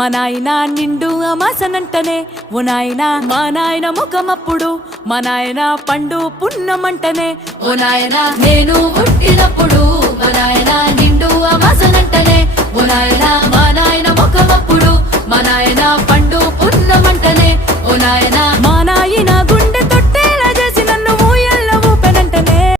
మా నాయన నిండు అమాసనంటనే ఓ నాయన మా నాయన ముఖమప్పుడు మా నాయన పండు పున్నమంటనే ఓ నాయన నేను పుట్టినప్పుడు మా నాయన నిండు అమాసనంటనే ఓ నాయన మా నాయన ముఖమప్పుడు మా నాయన పండు పున్నమంటనే ఓ నాయన మా